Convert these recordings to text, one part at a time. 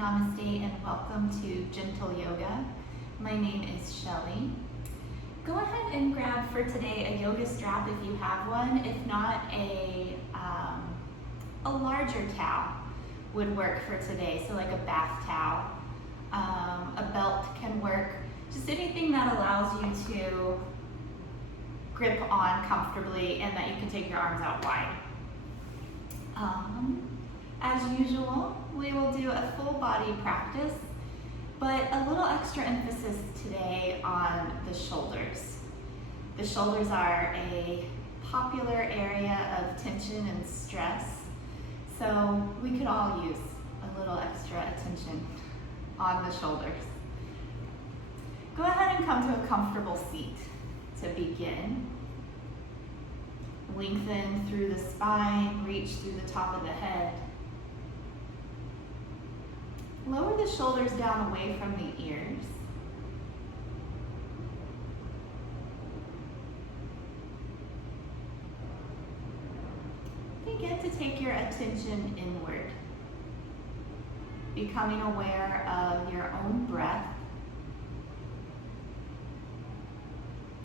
Namaste and welcome to Gentle Yoga. My name is Shelley. Go ahead and grab for today a yoga strap if you have one. If not, a larger towel would work for today, so like a bath towel. A belt can work. Just anything that allows you to grip on comfortably and that you can take your arms out wide. As usual, we will do a full body practice, but a little extra emphasis today on the shoulders. The shoulders are a popular area of tension and stress, so we could all use a little extra attention on the shoulders. Go ahead and come to a comfortable seat to begin. Lengthen through the spine, reach through the top of the head. Lower the shoulders down away from the ears. Begin to take your attention inward, becoming aware of your own breath.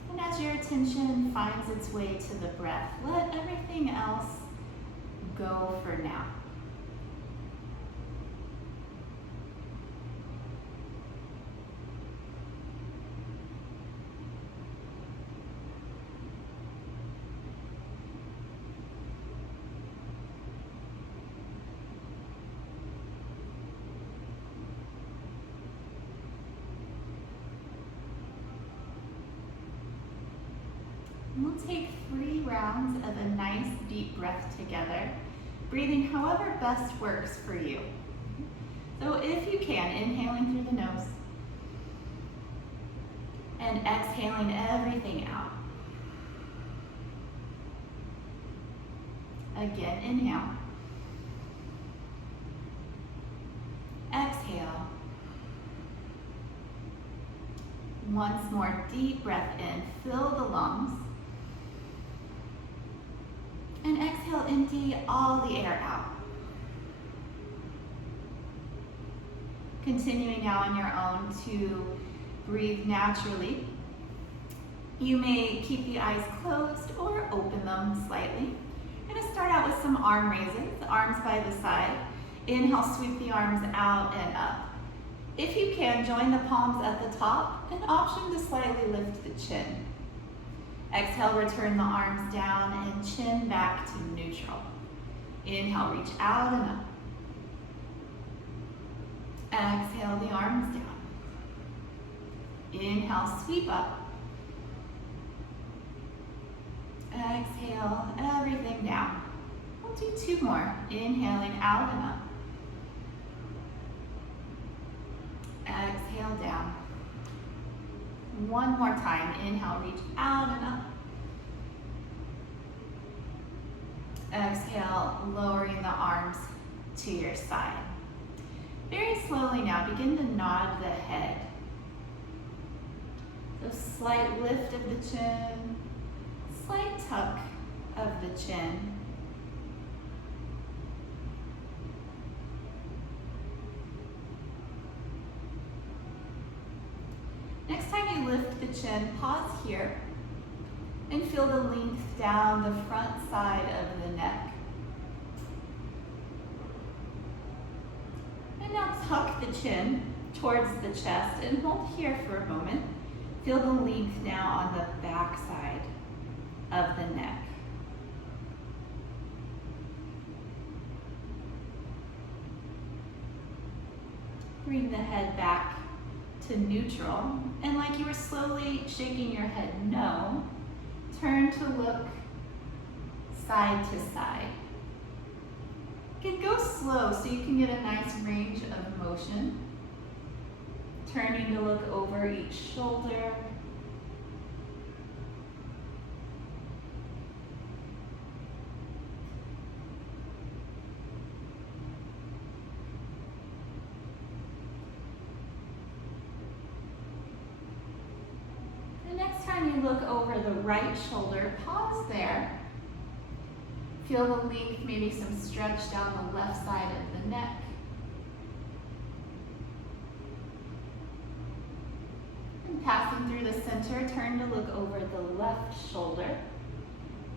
And as your attention finds its way to the breath, let everything else go for now. We'll take 3 rounds of a nice deep breath together, breathing however best works for you. So if you can, inhaling through the nose and exhaling everything out. Again, inhale. Exhale. Once more, deep breath in, fill the lungs. And exhale, empty all the air out. Continuing now on your own to breathe naturally. You may keep the eyes closed or open them slightly. I'm going to start out with some arm raises, arms by the side. Inhale, sweep the arms out and up. If you can, join the palms at the top, an option to slightly lift the chin. Exhale, return the arms down and chin back to neutral. Inhale, reach out and up. Exhale, the arms down. Inhale, sweep up. Exhale, everything down. We'll do 2 more. Inhaling out and up. Exhale, down. 1 more time. Inhale, reach out and up. Exhale, lowering the arms to your side. Very slowly now, begin to nod the head. So slight lift of the chin, slight tuck of the chin. Next time you lift the chin, pause here and feel the length down the front side of the neck. And now tuck the chin towards the chest and hold here for a moment. Feel the length now on the back side of the neck. Bring the head back to neutral, and like you were slowly shaking your head no, turn to look side to side. You can go slow so you can get a nice range of motion. Turning to look over each shoulder. Next time you look over the right shoulder, pause there. Feel the length, maybe some stretch down the left side of the neck. passing through the center, turn to look over the left shoulder.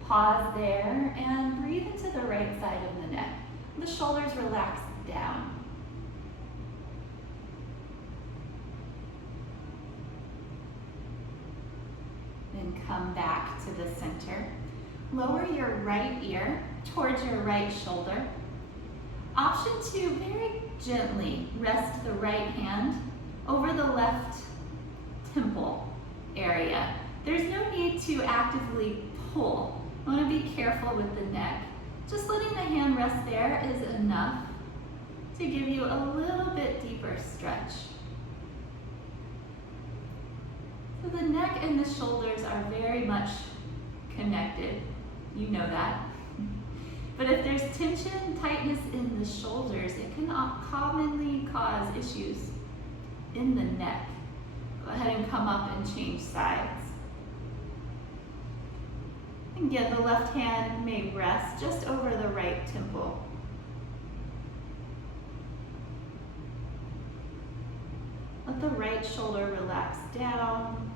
Pause there and breathe into the right side of the neck. The shoulders relax down. Then come back to the center. Lower your right ear towards your right shoulder. Option 2, very gently rest the right hand over the left temple area. There's no need to actively pull. I want to be careful with the neck. Just letting the hand rest there is enough to give you a little bit deeper stretch. So the neck and the shoulders are very much connected. You know that. But if there's tension, tightness in the shoulders, it can commonly cause issues in the neck. Go ahead and come up and change sides. Again, the left hand may rest just over the right temple. Let the right shoulder relax down.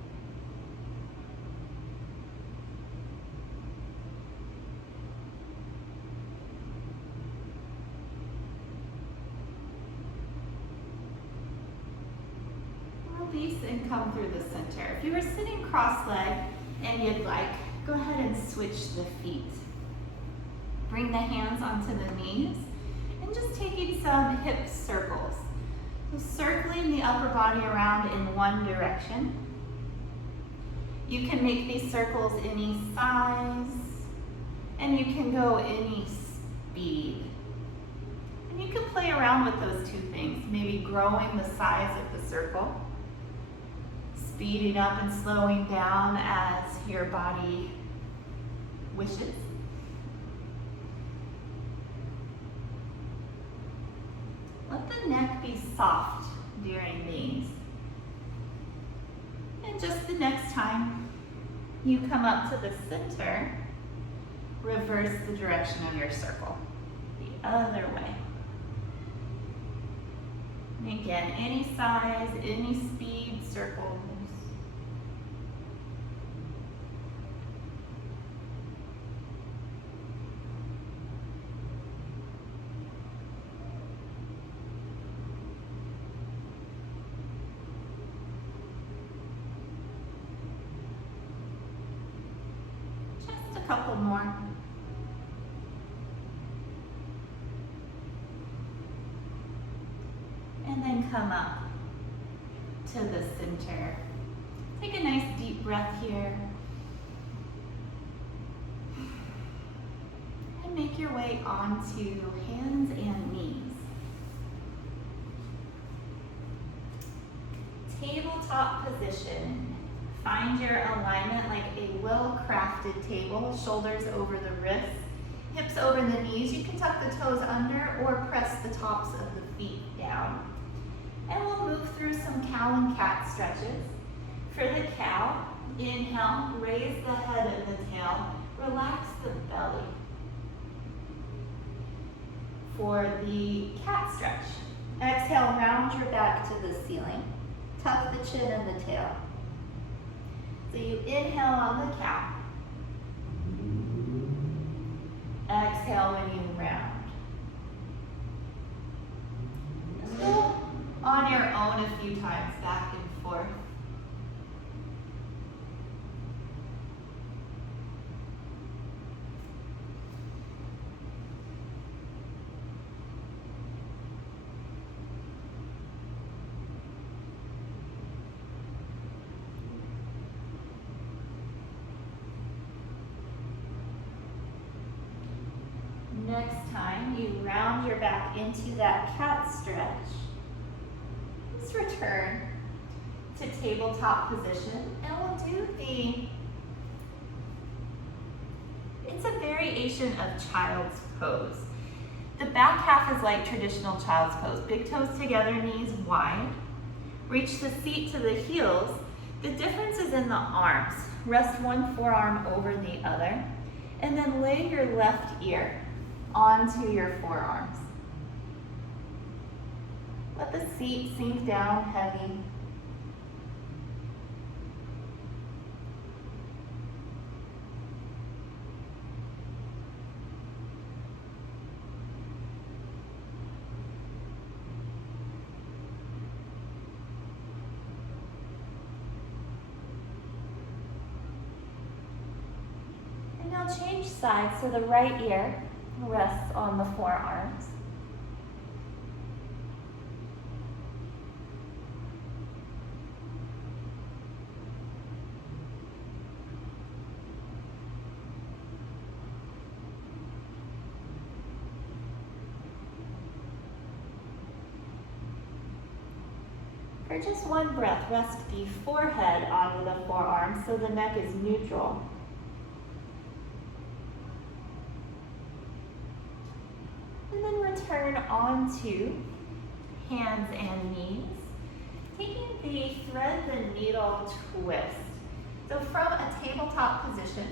Release and come through the center. If you were sitting cross-legged and you'd like, go ahead and switch the feet. Bring the hands onto the knees and just taking some hip circles. So circling the upper body around in one direction. You can make these circles any size and you can go any speed. And you can play around with those two things, maybe growing the size of the circle, speeding up and slowing down as your body wishes. Let the neck be soft during these. And just the next time you come up to the center, reverse the direction of your circle, the other way. And again, any size, any speed circles. Couple more. And then come up to the center. Take a nice deep breath here. And make your way onto hands and knees. Tabletop position. Find your alignment like a well-crafted table, shoulders over the wrists, hips over the knees. You can tuck the toes under or press the tops of the feet down. And we'll move through some cow and cat stretches. For the cow, inhale, raise the head of the tail, relax the belly. For the cat stretch, exhale, round your back to the ceiling, tuck the chin and the tail. So you inhale on the cow. Exhale when you round. Just go on your own a few times, back and forth. Next time you round your back into that cat stretch, just return to tabletop position and we'll do it's a variation of child's pose. The back half is like traditional child's pose. Big toes together, knees wide. Reach the feet to the heels. The difference is in the arms. Rest one forearm over the other and then lay your left ear onto your forearms. Let the seat sink down heavy. change sides so the right ear rests on the forearms. For just one breath, rest the forehead onto the forearms so the neck is neutral. And then return onto hands and knees, taking the thread the needle twist. So from a tabletop position,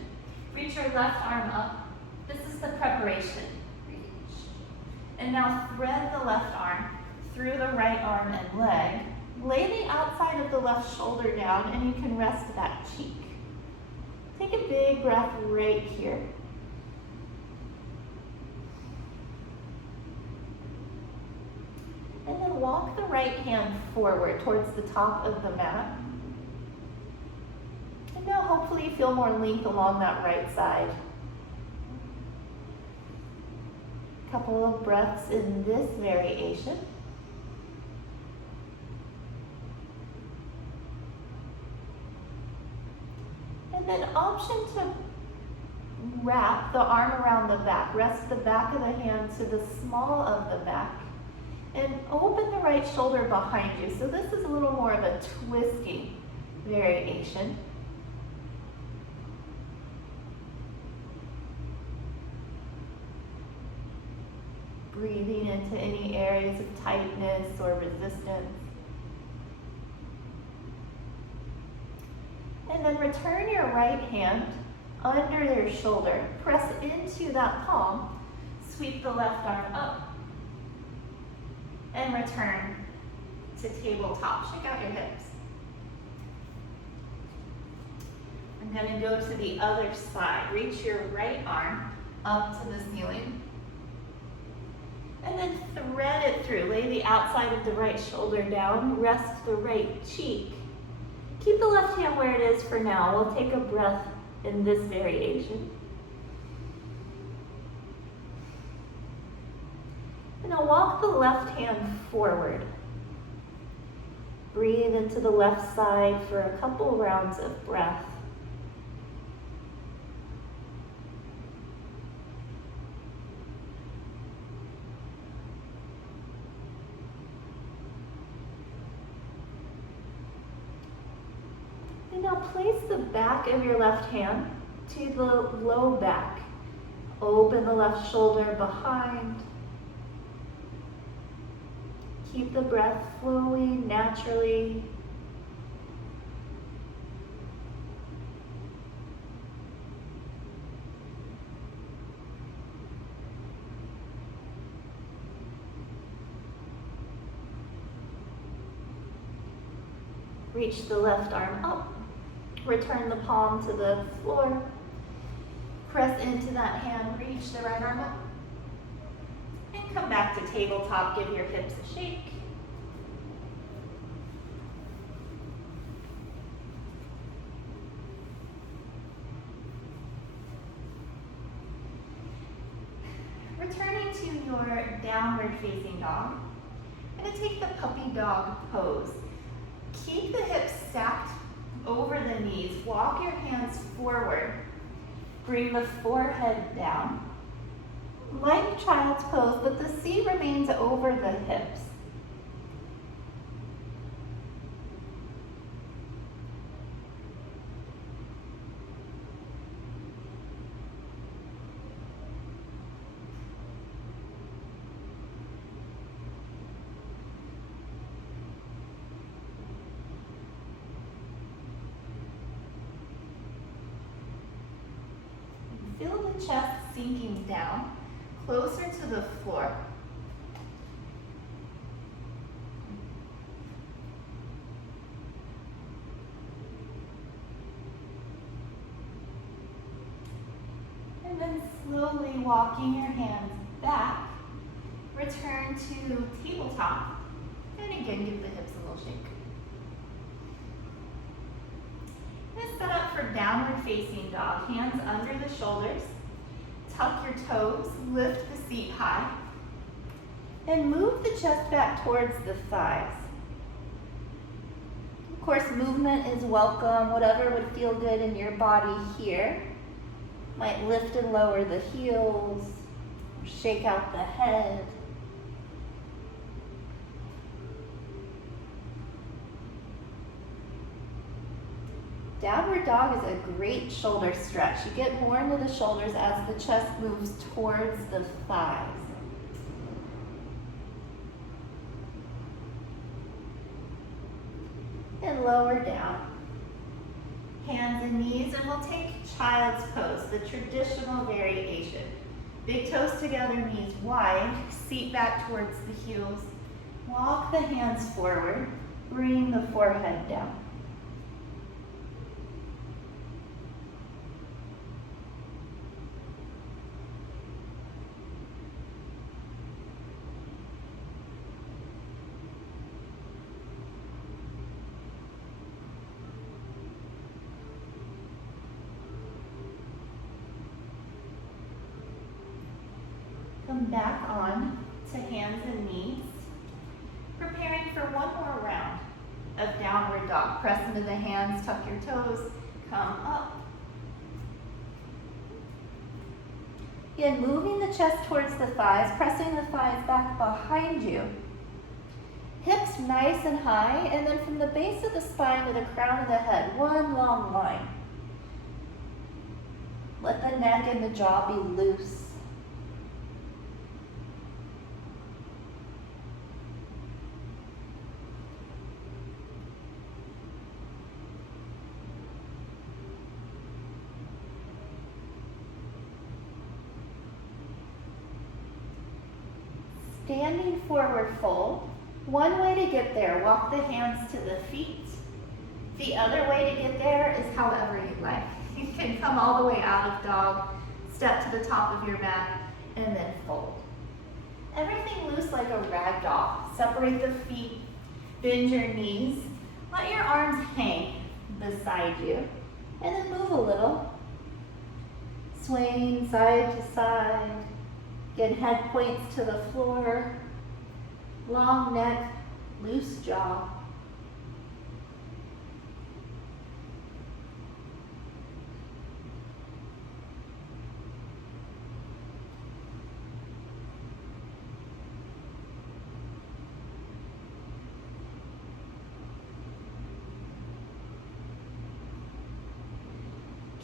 reach your left arm up. This is the preparation. Reach. And now thread the left arm through the right arm and leg. Lay the outside of the left shoulder down and you can rest that cheek. Take a big breath right here. And then walk the right hand forward towards the top of the mat. And now hopefully you feel more length along that right side. A couple of breaths in this variation. And then option to wrap the arm around the back. Rest the back of the hand to the small of the back. And open the right shoulder behind you. So this is a little more of a twisting variation. Breathing into any areas of tightness or resistance. And then return your right hand under your shoulder. Press into that palm. Sweep the left arm up. And return to tabletop. Shake out your hips. I'm going to go to the other side. Reach your right arm up to the ceiling. And then thread it through. Lay the outside of the right shoulder down. Rest the right cheek. Keep the left hand where it is for now. We'll take a breath in this variation. And now walk the left hand forward. Breathe into the left side for a couple rounds of breath. And now place the back of your left hand to the low back. Open the left shoulder behind. Keep the breath flowing naturally. Reach the left arm up. Return the palm to the floor. Press into that hand. Reach the right arm up. And come back to tabletop. Give your hips a shake. Returning to your downward facing dog. I'm going to take the puppy dog pose. Keep the hips stacked over the knees. Walk your hands forward. Bring the forehead down. Like child's pose, but the C remains over the hips. Feel the chest sinking down, closer to the floor. And then slowly walking your hands back, return to tabletop. And again, give the hips a little shake. Set up for downward facing dog. Hands under the shoulders. tuck your toes, lift the seat high, and move the chest back towards the thighs. Of course, movement is welcome, whatever would feel good in your body here. Might lift and lower the heels, shake out the head. Downward dog is a great shoulder stretch. You get more into the shoulders as the chest moves towards the thighs. And lower down. Hands and knees, and we'll take child's pose, the traditional variation. Big toes together, knees wide, seat back towards the heels. Walk the hands forward, bring the forehead down. Come back on to hands and knees, preparing for one more round of downward dog. Press into the hands, tuck your toes, come up. Again, moving the chest towards the thighs, pressing the thighs back behind you. Hips nice and high, and then from the base of the spine to the crown of the head, one long line. Let the neck and the jaw be loose. Standing forward fold. One way to get there, walk the hands to the feet. The other way to get there is however you like. You can come all the way out of dog, step to the top of your mat, and then fold. Everything loose like a rag doll. Separate the feet, bend your knees, let your arms hang beside you, and then move a little. Swaying side to side. Again, head points to the floor, long neck, loose jaw.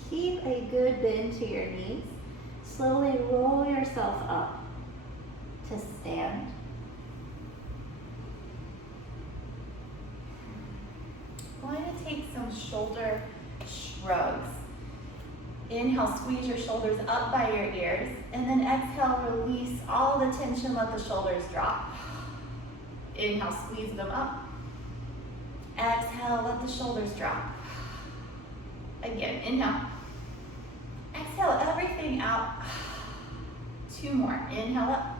Keep a good bend to your knees. Slowly roll yourself up to stand. Going to take some shoulder shrugs. Inhale, squeeze your shoulders up by your ears, and then exhale, release all the tension, let the shoulders drop. Inhale, squeeze them up. Exhale, let the shoulders drop. Again, inhale. Exhale everything out. Two more. Inhale up.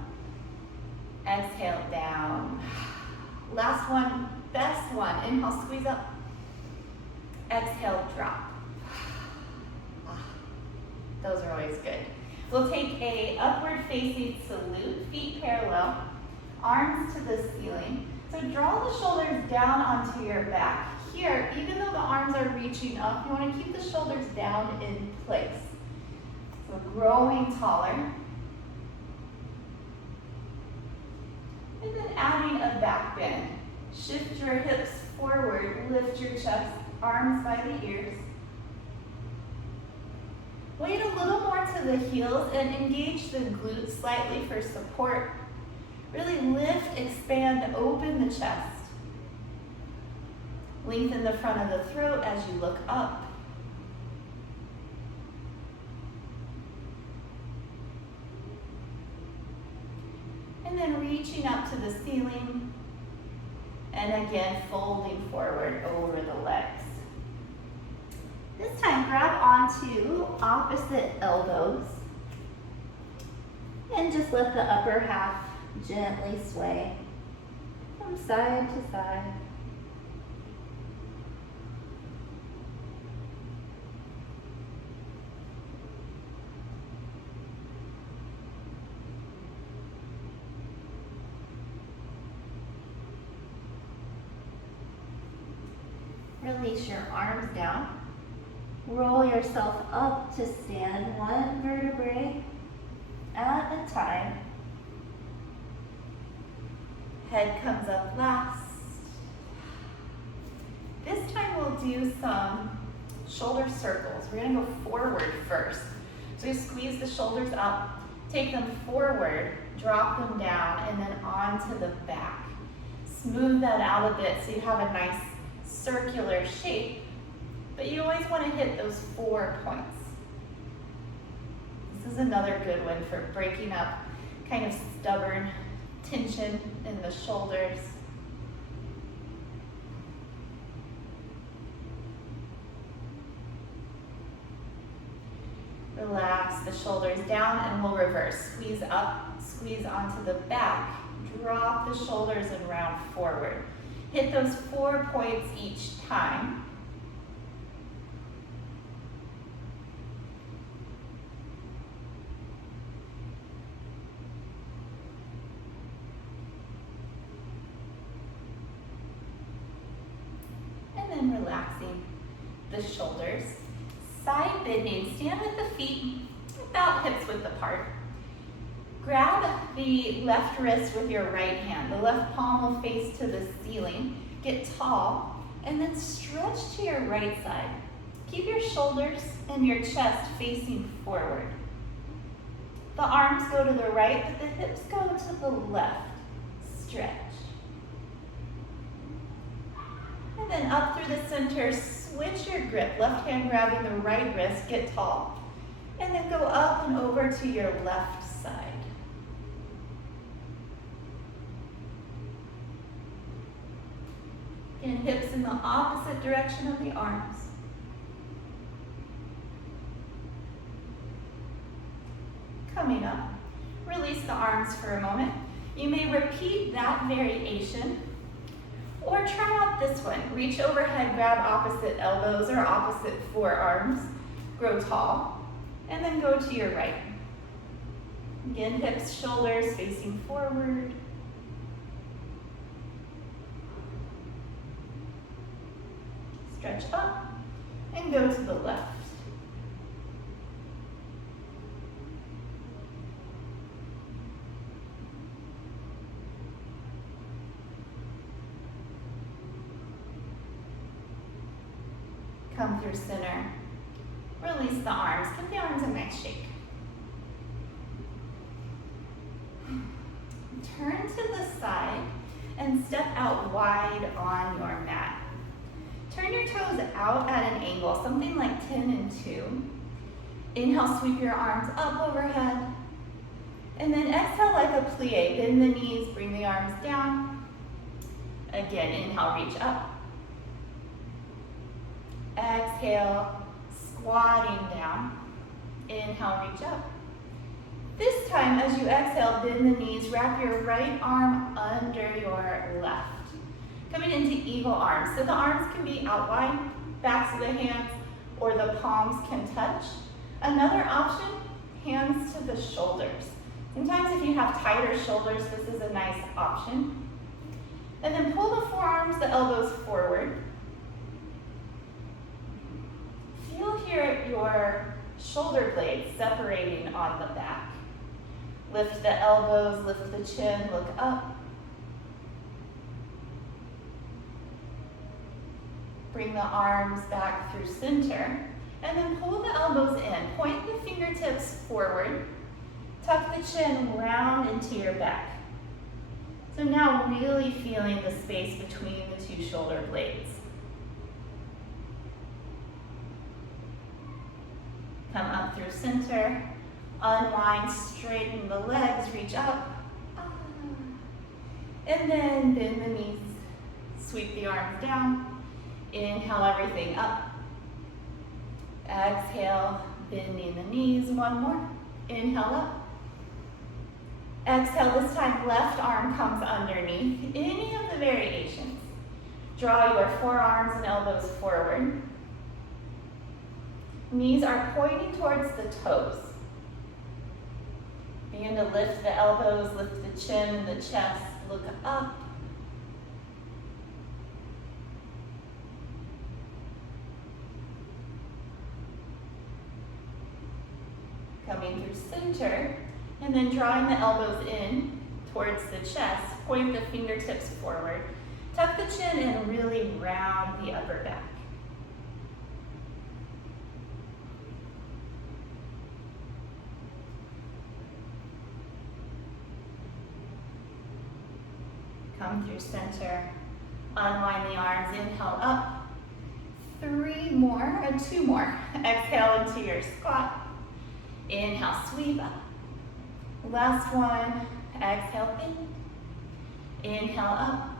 Exhale down. Last one, best one. Inhale, squeeze up. Exhale, drop. Those are always good. We'll take a upward facing salute, feet parallel, arms to the ceiling. So draw the shoulders down onto your back. Here, even though the arms are reaching up, you want to keep the shoulders down in place. So growing taller. And then adding a back bend. Shift your hips forward, lift your chest, arms by the ears. Wait a little more to the heels and engage the glutes slightly for support. Really lift, expand, open the chest. Lengthen the front of the throat as you look up. And then reaching up to the ceiling. And again, folding forward over the legs. This time, grab onto opposite elbows. And just let the upper half gently sway from side to side. Release your arms down. Roll yourself up to stand, one vertebrae at a time. Head comes up last. This time we'll do some shoulder circles. We're gonna go forward first. So you squeeze the shoulders up, take them forward, drop them down, and then onto the back. Smooth that out a bit so you have a nice circular shape. But you always want to hit those 4 points. This is another good one for breaking up kind of stubborn tension in the shoulders. Relax the shoulders down and we'll reverse. Squeeze up, squeeze onto the back. Drop the shoulders and round forward. Hit those 4 points each time. And then relaxing the shoulders. Side bending, stand with the feet about hips width apart. Grab the left wrist with your right hand. The left palm will face to the ceiling. Get tall, and then stretch to your right side. Keep your shoulders and your chest facing forward. The arms go to the right, but the hips go to the left. Stretch. And then up through the center, switch your grip. Left hand grabbing the right wrist, get tall. And then go up and over to your left side. And hips in the opposite direction of the arms. Coming up, release the arms for a moment. You may repeat that variation or try out this one. Reach overhead, grab opposite elbows or opposite forearms, grow tall, and then go to your right. Again, hips, shoulders facing forward. Stretch up and go to the left. Come through center. Release the arms. Give the arms a nice shake. Turn to the side and step out wide on your mat. Turn your toes out at an angle, something like 10 and 2. Inhale, sweep your arms up overhead. And then exhale like a plie. Bend the knees, bring the arms down. Again, inhale, reach up. Exhale, squatting down. Inhale, reach up. This time, as you exhale, bend the knees, wrap your right arm under your left. Coming into eagle arms. So the arms can be out wide, backs of the hands, or the palms can touch. Another option, hands to the shoulders. Sometimes if you have tighter shoulders, this is a nice option. And then pull the forearms, the elbows forward. Feel here your shoulder blades separating on the back. Lift the elbows, lift the chin, look up. Bring the arms back through center, and then pull the elbows in. Point the fingertips forward. Tuck the chin round into your back. So now really feeling the space between the two shoulder blades. Come up through center. Unwind, straighten the legs, reach up. And then bend the knees. Sweep the arms down. Inhale everything up. Exhale, bending the knees. One more. Inhale up. Exhale, this time left arm comes underneath. Any of the variations. Draw your forearms and elbows forward. Knees are pointing towards the toes. Begin to lift the elbows, lift the chin and the chest. Look up. coming through center, and then drawing the elbows in towards the chest. Point the fingertips forward. Tuck the chin and really round the upper back. Come through center. Unwind the arms. Inhale up. 3 more, 2 more. Exhale into your squat. Inhale, sweep up. Last one. Exhale, bend. Inhale up.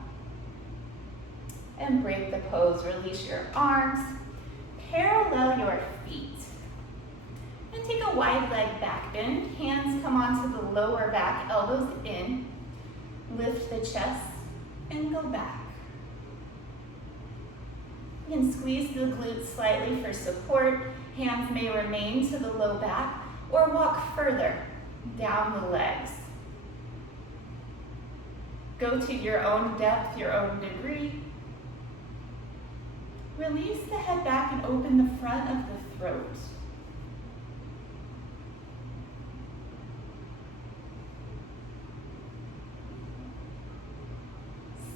And break the pose. Release your arms. Parallel your feet. And take a wide leg back bend. Hands come onto the lower back, elbows in. Lift the chest and go back. You can squeeze the glutes slightly for support. Hands may remain to the low back or walk further down the legs. Go to your own depth, your own degree. Release the head back and open the front of the throat.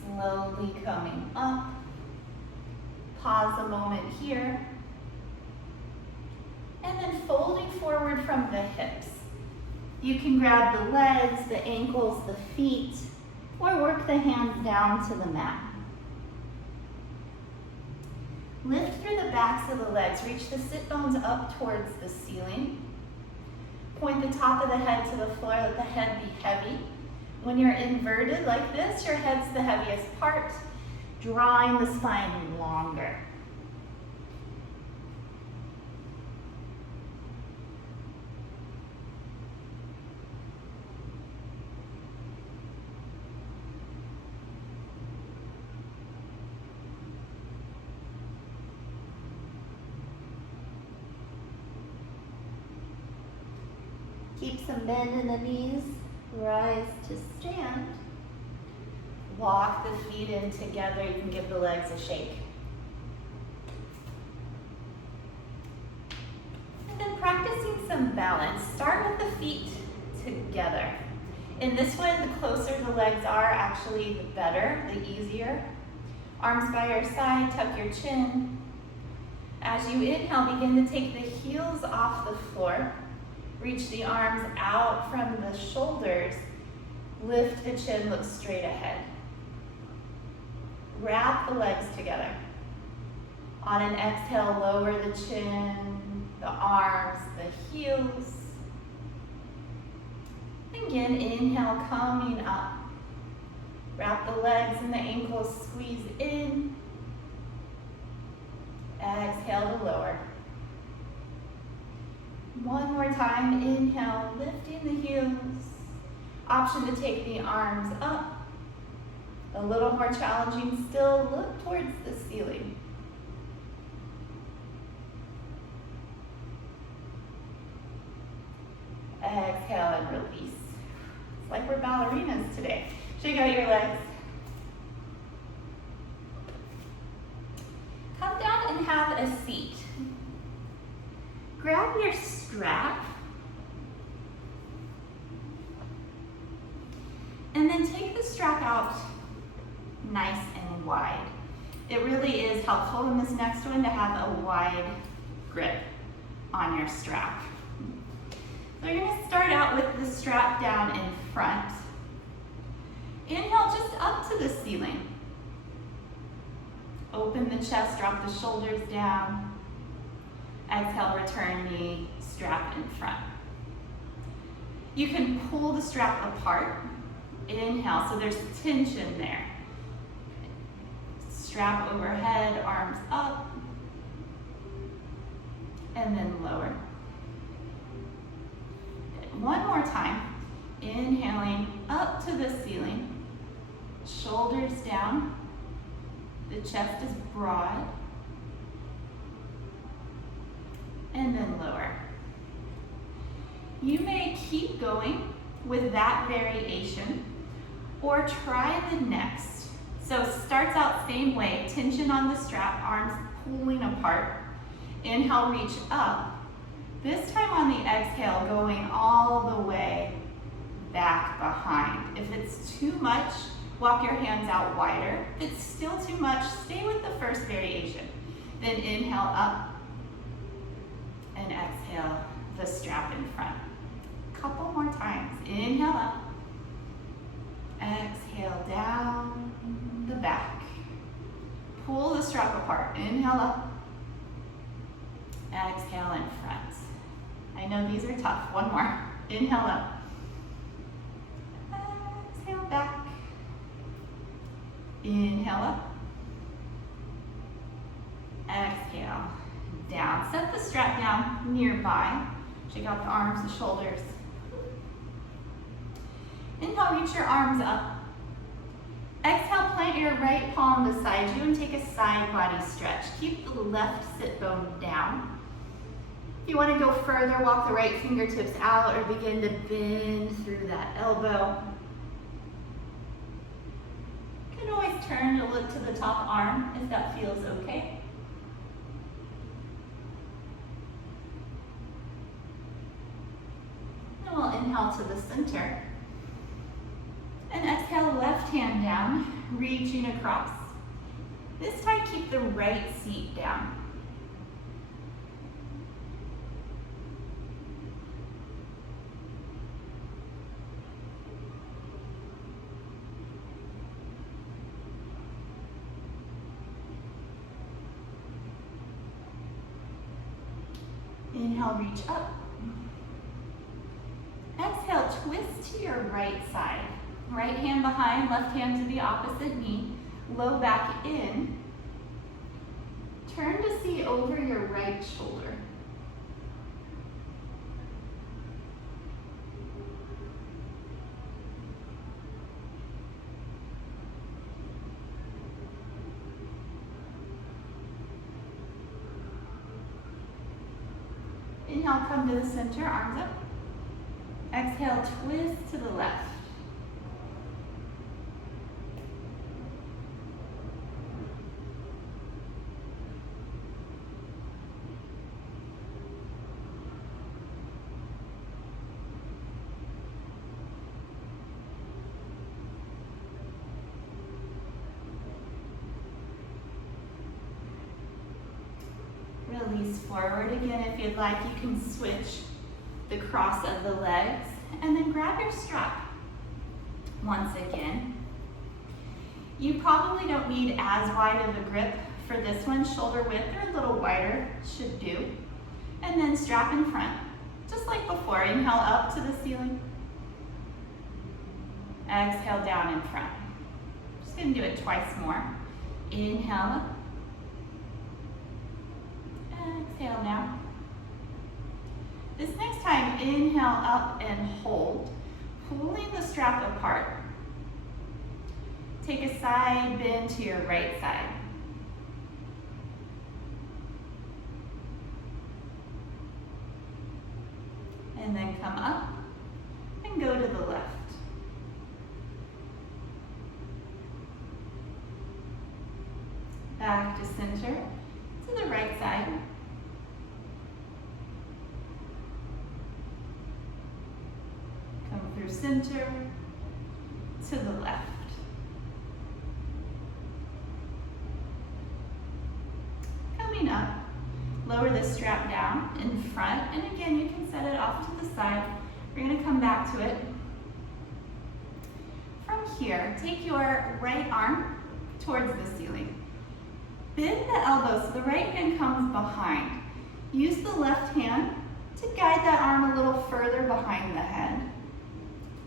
Slowly coming up. Pause a moment here. And then folding forward from the hips. You can grab the legs, the ankles, the feet, or work the hands down to the mat. Lift through the backs of the legs. Reach the sit bones up towards the ceiling. Point the top of the head to the floor. Let the head be heavy. When you're inverted like this, your head's the heaviest part, drawing the spine longer. Keep some bend in the knees. Rise to stand. Walk the feet in together. You can give the legs a shake. And then practicing some balance. Start with the feet together. In this one, the closer the legs are, actually the better, the easier. Arms by your side, tuck your chin. As you inhale, begin to take the heels off the floor. Reach the arms out from the shoulders. Lift the chin, look straight ahead. Wrap the legs together. On an exhale, lower the chin, the arms, the heels. Again, inhale, coming up. Wrap the legs and the ankles, squeeze in. Exhale to lower. One more time, inhale, lifting the heels. Option to take the arms up. A little more challenging still, look towards the ceiling. Exhale and release. It's like we're ballerinas today. Shake out your legs. Come down and have a seat. Grab your strap and then take the strap out nice and wide. It really is helpful in this next one to have a wide grip on your strap. So you're going to start out with the strap down in front. Inhale just up to the ceiling. Open the chest, drop the shoulders down. Exhale, return the strap in front. You can pull the strap apart. Inhale, so there's tension there. Strap overhead, arms up, and then lower. One more time. Inhaling up to the ceiling. Shoulders down. The chest is broad. And then lower. You may keep going with that variation or try the next. So starts out same way, tension on the strap, arms pulling apart. Inhale, reach up. This time on the exhale, going all the way back behind. If it's too much, walk your hands out wider. If it's still too much, stay with the first variation. Then inhale up and exhale the strap in front. Couple more times. Inhale up. Exhale down the back. Pull the strap apart. Inhale up. Exhale in front. I know these are tough. One more. Inhale up. Exhale back. Inhale up. Exhale down. Set the strap down nearby. Shake out the arms, the shoulders. Inhale, reach your arms up. Exhale, plant your right palm beside you and take a side body stretch. Keep the left sit bone down. If you want to go further, walk the right fingertips out or begin to bend through that elbow. You can always turn to look to the top arm if that feels okay. Then we'll inhale to the center. And exhale, left hand down, reaching across. This time, keep the right seat down. Inhale, reach up. Exhale, twist to your right side. Right hand behind, left hand to the opposite knee. Low back in. Turn to see over your right shoulder. Inhale, come to the center, arms up. Exhale, twist to the left. Release forward again. If you'd like, you can switch the cross of the legs and then grab your strap once again. You probably don't need as wide of a grip for this one. Shoulder width or a little wider should do. And then strap in front, just like before. Inhale up to the ceiling. Exhale down in front. Just gonna do it twice more. Inhale up. Exhale now. This next time, inhale up and hold, pulling the strap apart. Take a side bend to your right side. And then come up and go to the left. Back to center, to the right side. Come through center, to the left. Coming up, lower the strap down in front, and again, you can set it off to the side. We're gonna come back to it. From here, take your right arm towards the ceiling. Bend the elbow so the right hand comes behind. Use the left hand to guide that arm a little further behind the head.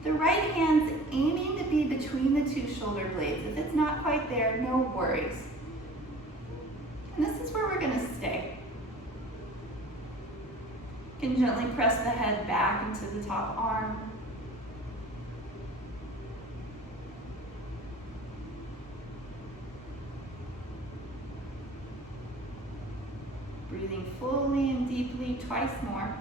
The right hand's aiming to be between the two shoulder blades. If it's not quite there, no worries. And this is where we're gonna stay. You can gently press the head back into the top arm. Breathing fully and deeply, twice more.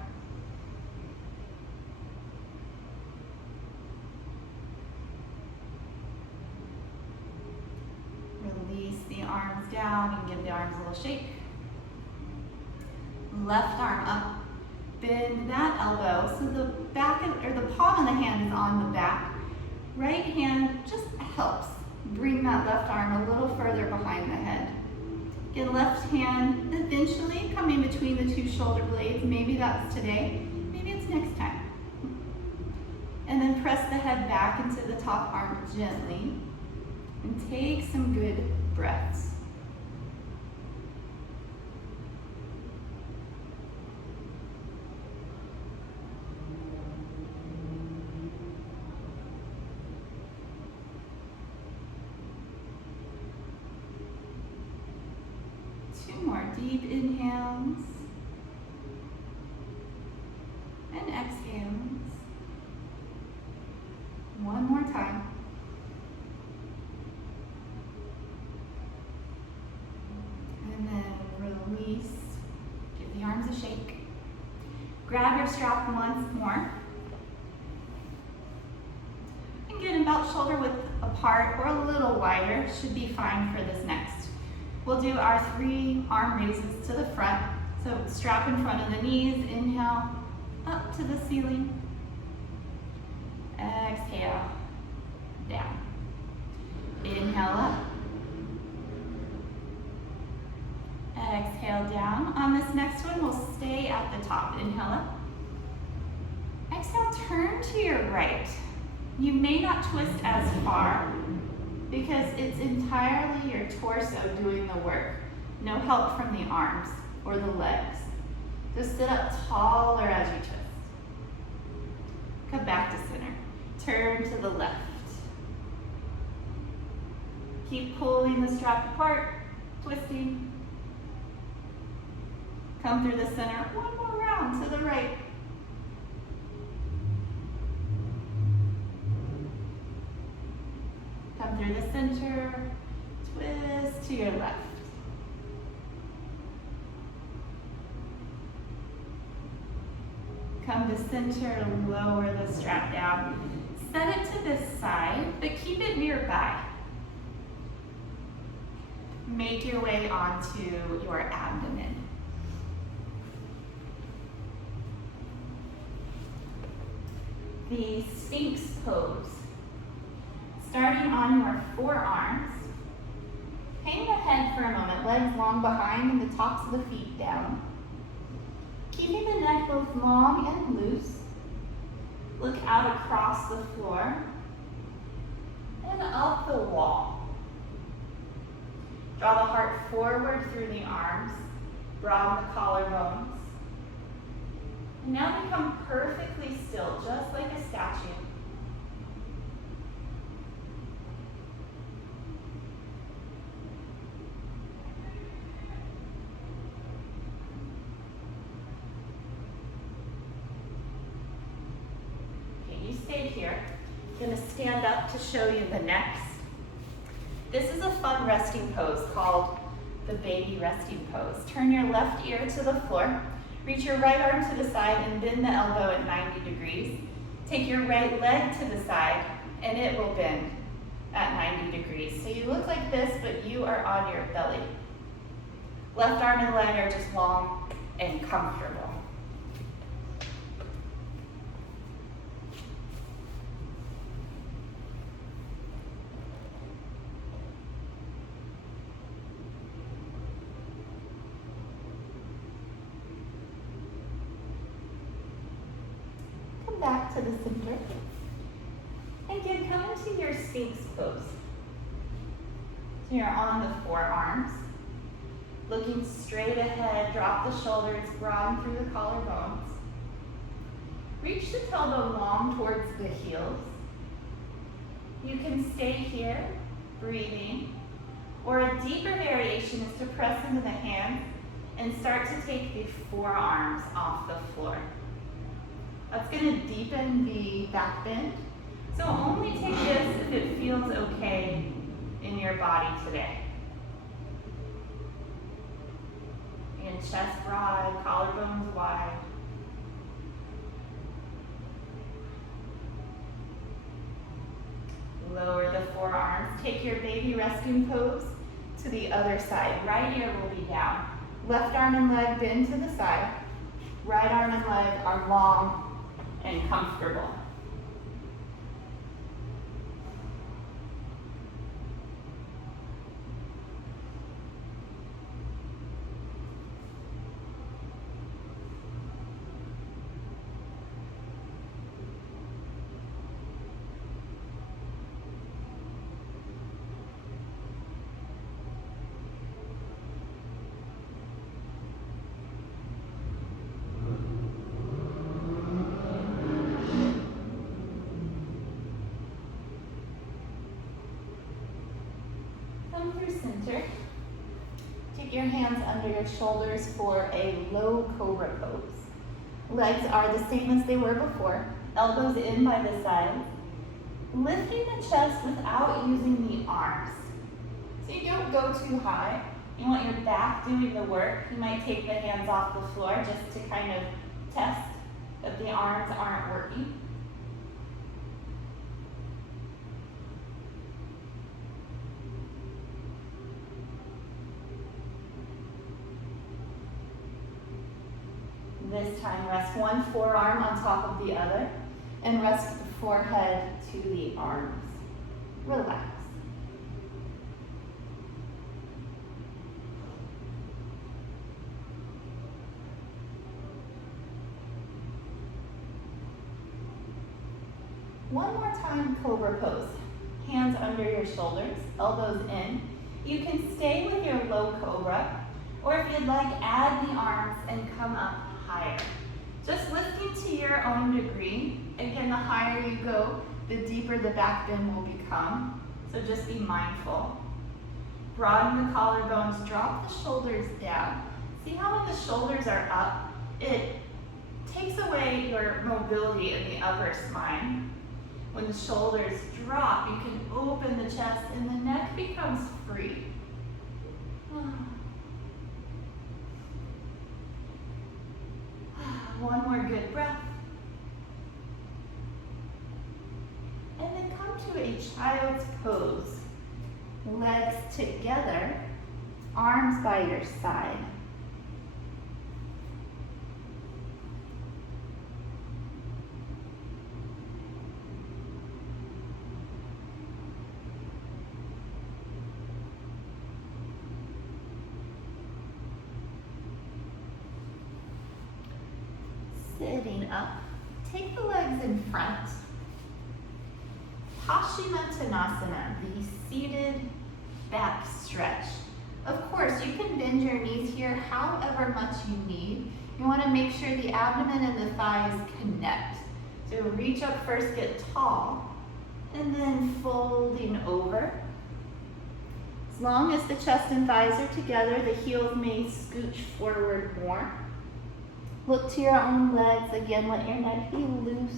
Release the arms down and give the arms a little shake. Left arm up. Bend that elbow so the the palm of the hand is on the back. Right hand just helps bring that left arm a little further behind the head. Again, left hand eventually coming between the two shoulder blades. Maybe that's today, maybe it's next time. And then press the head back into the top arm gently and take some good breaths. Two more deep inhales and exhales. One more time. And then release. Give the arms a shake. Grab your strap once more. And get about shoulder width apart or a little wider. Should be fine for this next. We'll do our 3 arm raises to the front. So strap in front of the knees. Inhale up to the ceiling. Exhale down. Inhale up. Exhale down. On this next one, we'll stay at the top. Inhale up. Exhale, turn to your right. You may not twist as far because it's entirely your torso doing the work. No help from the arms or the legs. Just sit up taller as you twist. Come back to center. Turn to the left. Keep pulling the strap apart, twisting. Come through the center. One more round to the right. Come through the center, twist to your left. Come to center, lower the strap down. Set it to this side, but keep it nearby. Make your way onto your abdomen. The Sphinx pose. Starting on your forearms, hang the head for a moment, legs long behind and the tops of the feet down. Keeping the neck both long and loose. Look out across the floor and up the wall. Draw the heart forward through the arms, broaden the collarbones. And now become perfectly still, just like a statue. Stay here. I'm going to stand up to show you the next. This is a fun resting pose called the baby resting pose. Turn your left ear to the floor. Reach your right arm to the side and bend the elbow at 90 degrees. Take your right leg to the side and it will bend at 90 degrees. So you look like this, but you are on your belly. Left arm and leg are just long and comfortable. Back to the center. Again, come into your Sphinx pose. So you're on the forearms. Looking straight ahead, drop the shoulders, broaden through the collarbones. Reach the tailbone long towards the heels. You can stay here, breathing, or a deeper variation is to press into the hands and start to take the forearms off the floor. That's going to deepen the back bend. So only take this if it feels okay in your body today. And chest broad, collarbones wide. Lower the forearms. Take your baby resting pose to the other side. Right ear will be down. Left arm and leg bend to the side. Right arm and leg are long and comfortable. Come through center. Take your hands under your shoulders for a low cobra pose. Legs are the same as they were before. Elbows in by the sides. Lifting the chest without using the arms. So you don't go too high. You want your back doing the work. You might take the hands off the floor just to kind of test that the arms aren't working. This time, rest one forearm on top of the other and rest the forehead to the arms. Relax. One more time, cobra pose. Hands under your shoulders, elbows in. You can stay with your low cobra, or if you'd like, add the arms and come up higher. Just lifting to your own degree. Again, the higher you go, the deeper the back bend will become. So just be mindful. Broaden the collarbones, drop the shoulders down. See how when the shoulders are up, it takes away your mobility in the upper spine. When the shoulders drop, you can open the chest and the neck becomes free. One more good breath. And then come to a child's pose. Legs together, arms by your side. Sitting up, take the legs in front. Paschimottanasana, the seated back stretch. Of course, you can bend your knees here however much you need. You want to make sure the abdomen and the thighs connect. So reach up first, get tall, and then folding over. As long as the chest and thighs are together, the heels may scooch forward more. Look to your own legs. Again, let your neck be loose.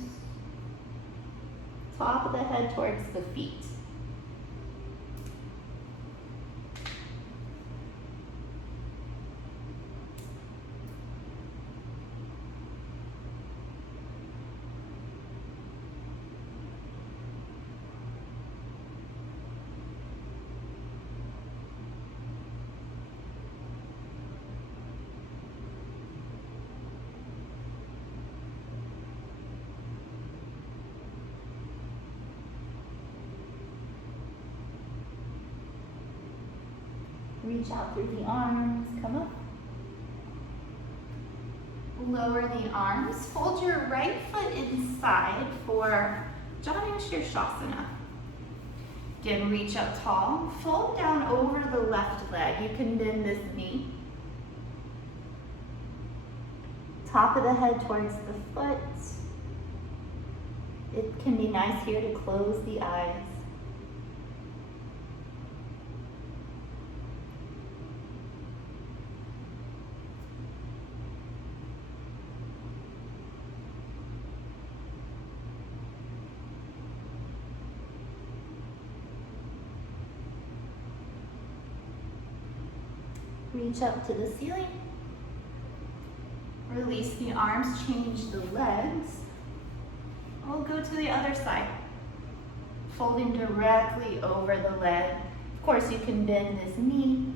Top of the head towards the feet. Reach out through the arms, come up. Lower the arms, fold your right foot inside for Janu Shirshasana. Again, reach up tall, fold down over the left leg. You can bend this knee. Top of the head towards the foot. It can be nice here to close the eyes. Reach up to the ceiling. Release the arms, change the legs. We'll go to the other side. Folding directly over the leg. Of course, you can bend this knee.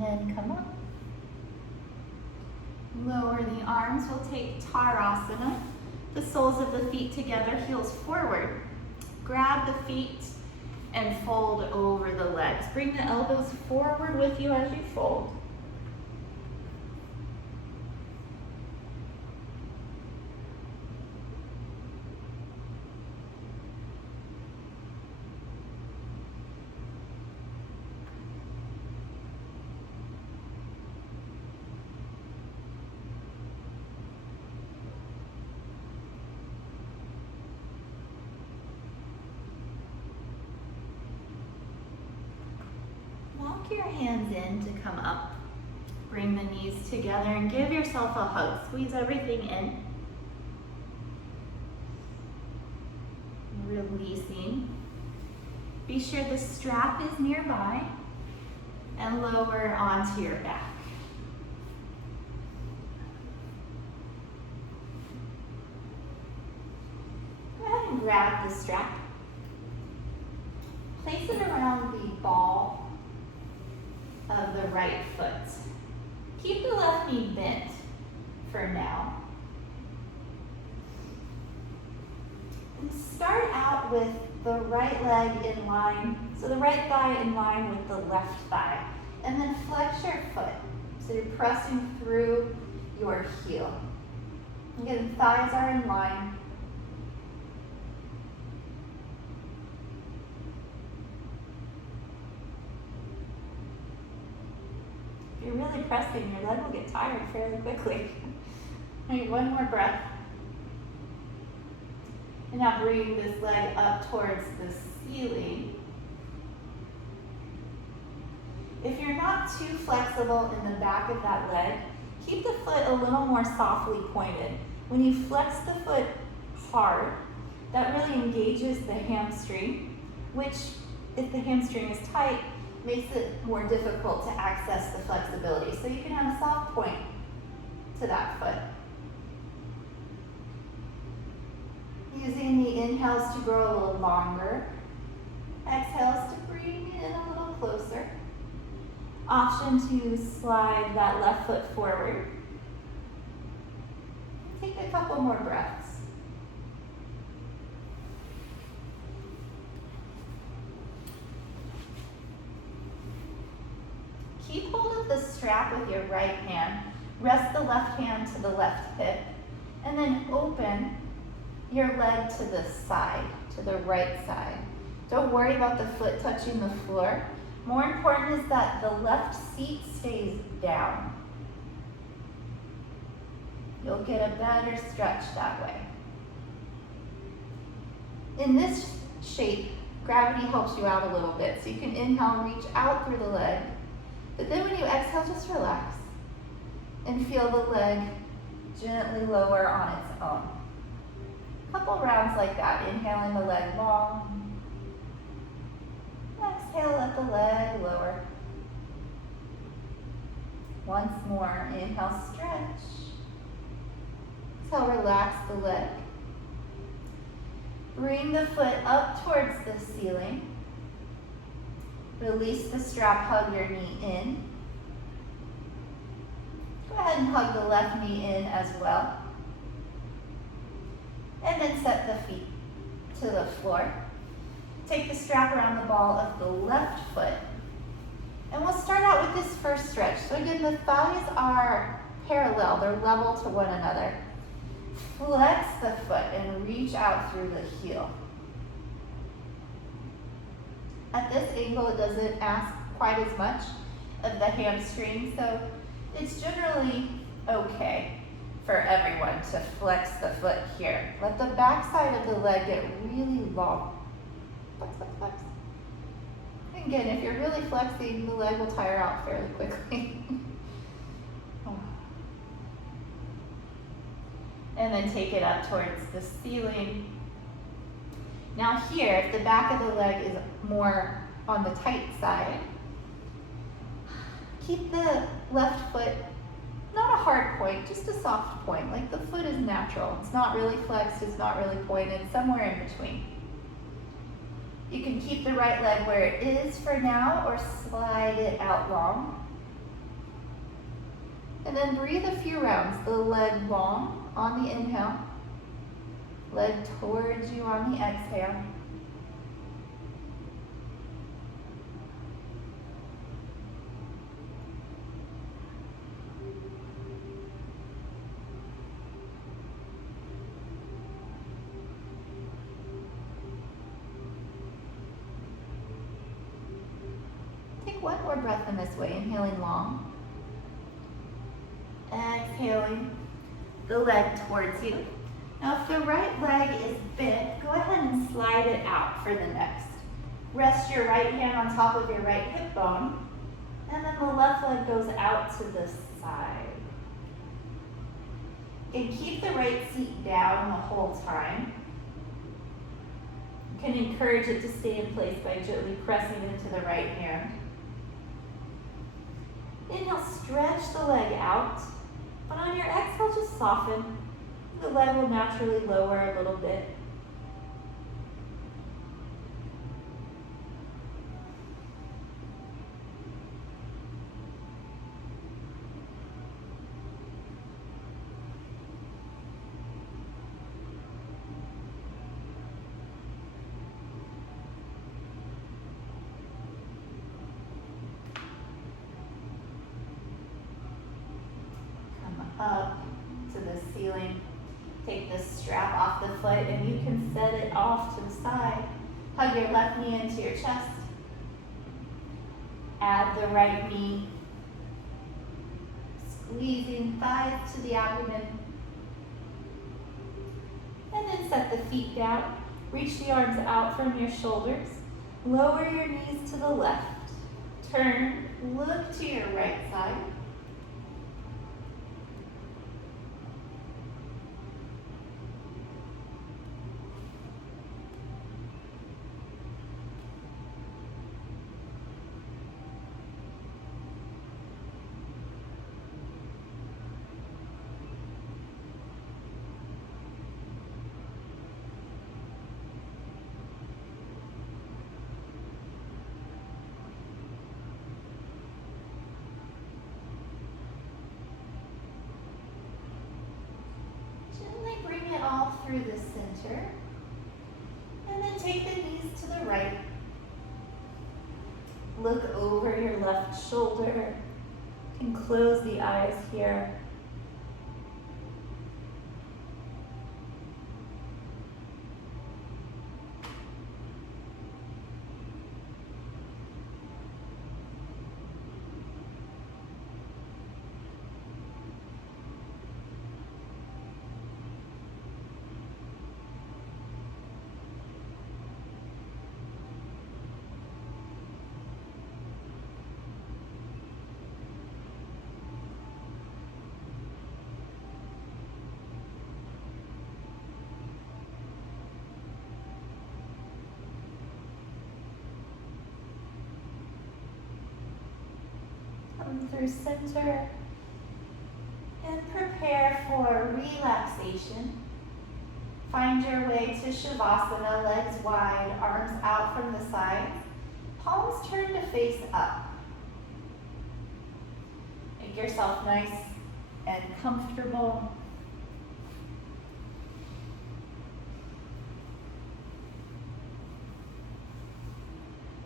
And then come up. Lower the arms. We'll take Tarasana. The soles of the feet together, heels forward. Grab the feet and fold over the legs. Bring the elbows forward with you as you fold. Walk your hands in to come up. Bring the knees together and give yourself a hug. Squeeze everything in. Releasing. Be sure the strap is nearby and lower onto your back. Go ahead and grab the strap. Place it around the ball of the right foot. Keep the left knee bent for now. And start out with the right leg in line, so the right thigh in line with the left thigh. And then flex your foot, so you're pressing through your heel. Again, thighs are in line. If you're really pressing, your leg will get tired fairly quickly. Right, one more breath. And now bring this leg up towards the ceiling. If you're not too flexible in the back of that leg, keep the foot a little more softly pointed. When you flex the foot hard, that really engages the hamstring, which, if the hamstring is tight, makes it more difficult to access the flexibility. So you can have a soft point to that foot. Using the inhales to grow a little longer, exhales to bring it in a little closer. Option to slide that left foot forward. Take a couple more breaths. Keep hold of the strap with your right hand. Rest the left hand to the left hip. And then open your leg to the side, to the right side. Don't worry about the foot touching the floor. More important is that the left seat stays down. You'll get a better stretch that way. In this shape, gravity helps you out a little bit. So you can inhale, reach out through the leg. But then when you exhale, just relax and feel the leg gently lower on its own. Couple rounds like that, inhaling the leg long. Exhale, let the leg lower. Once more, inhale, stretch. Exhale, relax the leg. Bring the foot up towards the ceiling. Release the strap, hug your knee in. Go ahead and hug the left knee in as well. And then set the feet to the floor. Take the strap around the ball of the left foot. And we'll start out with this first stretch. So again, the thighs are parallel, they're level to one another. Flex the foot and reach out through the heel. At this angle, it doesn't ask quite as much of the hamstring, so it's generally okay for everyone to flex the foot here. Let the back side of the leg get really long. Flex, flex, flex. And again, if you're really flexing, the leg will tire out fairly quickly. And then take it up towards the ceiling. Now here, if the back of the leg is more on the tight side, keep the left foot not a hard point, just a soft point, like the foot is natural. It's not really flexed, it's not really pointed, somewhere in between. You can keep the right leg where it is for now or slide it out long. And then breathe a few rounds. The leg long on the inhale. Leg towards you on the exhale. Take one more breath in this way, inhaling long. Exhaling the leg towards you. Now if the right leg is bent, go ahead and slide it out for the next. Rest your right hand on top of your right hip bone, and then the left leg goes out to the side. And keep the right seat down the whole time. You can encourage it to stay in place by gently pressing into the right hand. Inhale, stretch the leg out, but on your exhale, just soften. The leg will naturally lower a little bit. Up to the ceiling. Take the strap off the foot and you can set it off to the side. Hug your left knee into your chest. Add the right knee. Squeezing thighs to the abdomen. And then set the feet down. Reach the arms out from your shoulders. Lower your knees to the left. Turn, look to your right side. Bring it all through the center. And then take the knees to the right. Look over your left shoulder and close the eyes here. Come through center and prepare for relaxation. Find your way to Shavasana, legs wide, arms out from the sides, palms turned to face up. Make yourself nice and comfortable.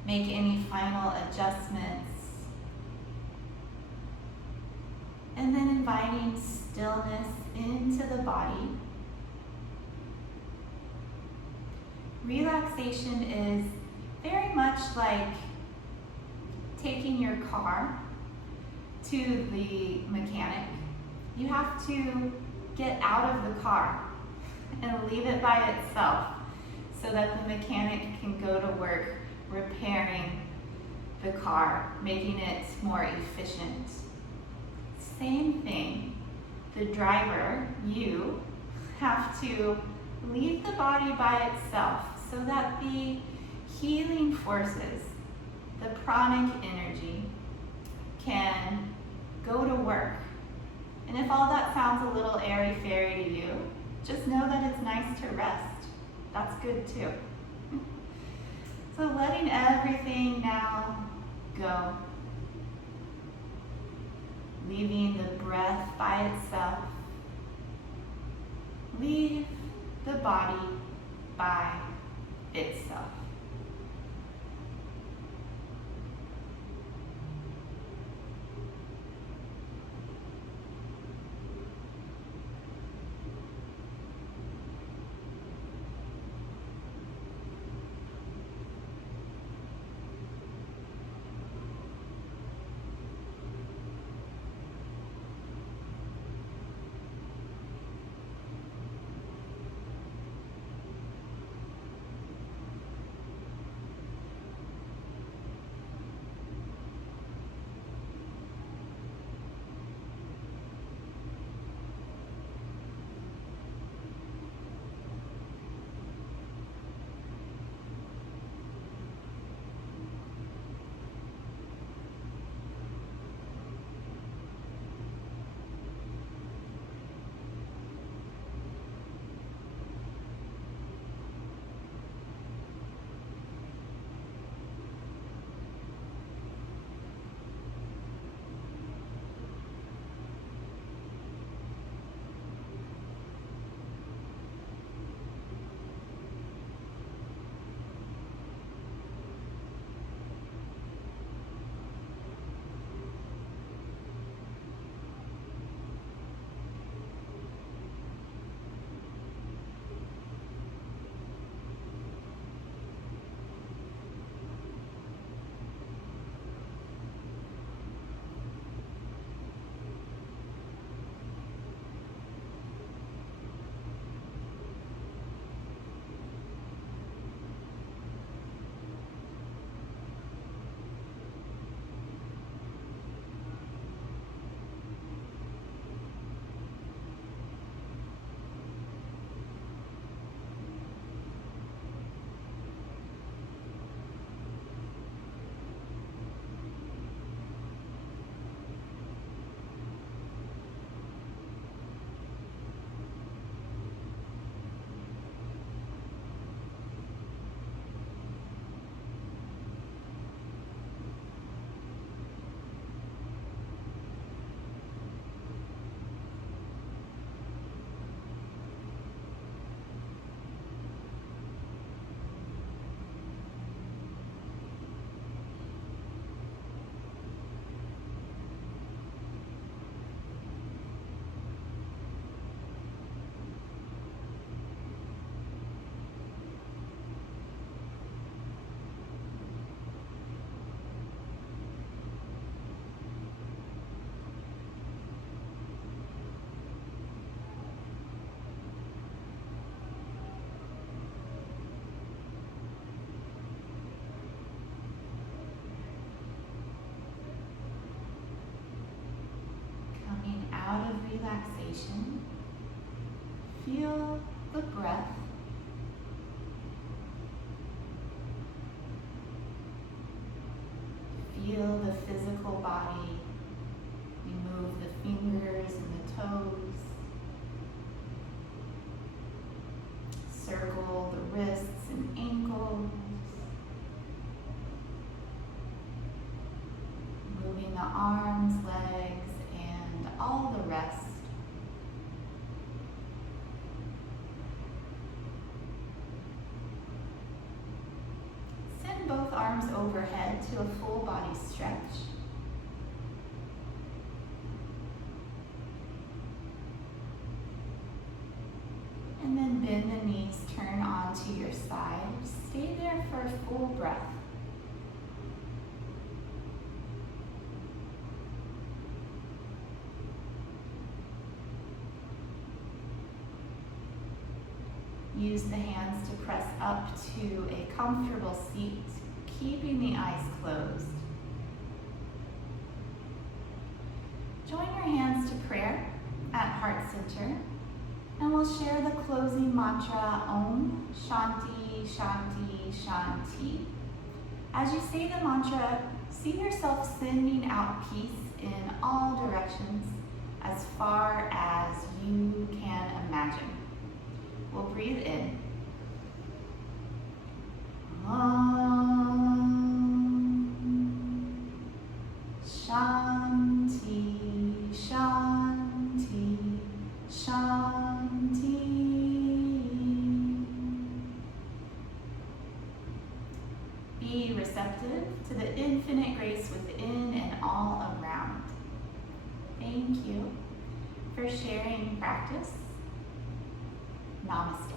Make any final adjustments. And then inviting stillness into the body. Relaxation is very much like taking your car to the mechanic. You have to get out of the car and leave it by itself so that the mechanic can go to work repairing the car, making it more efficient. Same thing, the driver, you, have to leave the body by itself so that the healing forces, the pranic energy, can go to work. And if all that sounds a little airy-fairy to you, just know that it's nice to rest. That's good too. So letting everything now go. Leaving the breath sensation. Feel the breath. Feel the physical body. We move the fingers and the toes. Circle the wrists and ankles. Moving the arms, legs, and all the rest. Send both arms overhead to a full body stretch. And then bend the knees, turn onto your side. Stay there for a full breath. Use the hands to press up to a comfortable seat, keeping the eyes closed. Join your hands to prayer at heart center, and we'll share the closing mantra, Om Shanti Shanti Shanti. As you say the mantra, see yourself sending out peace in all directions as far as you can imagine. We'll breathe in. Om Shanti Shanti Shanti. Be receptive to the infinite grace within and all around. Thank you for sharing practice. Namaste.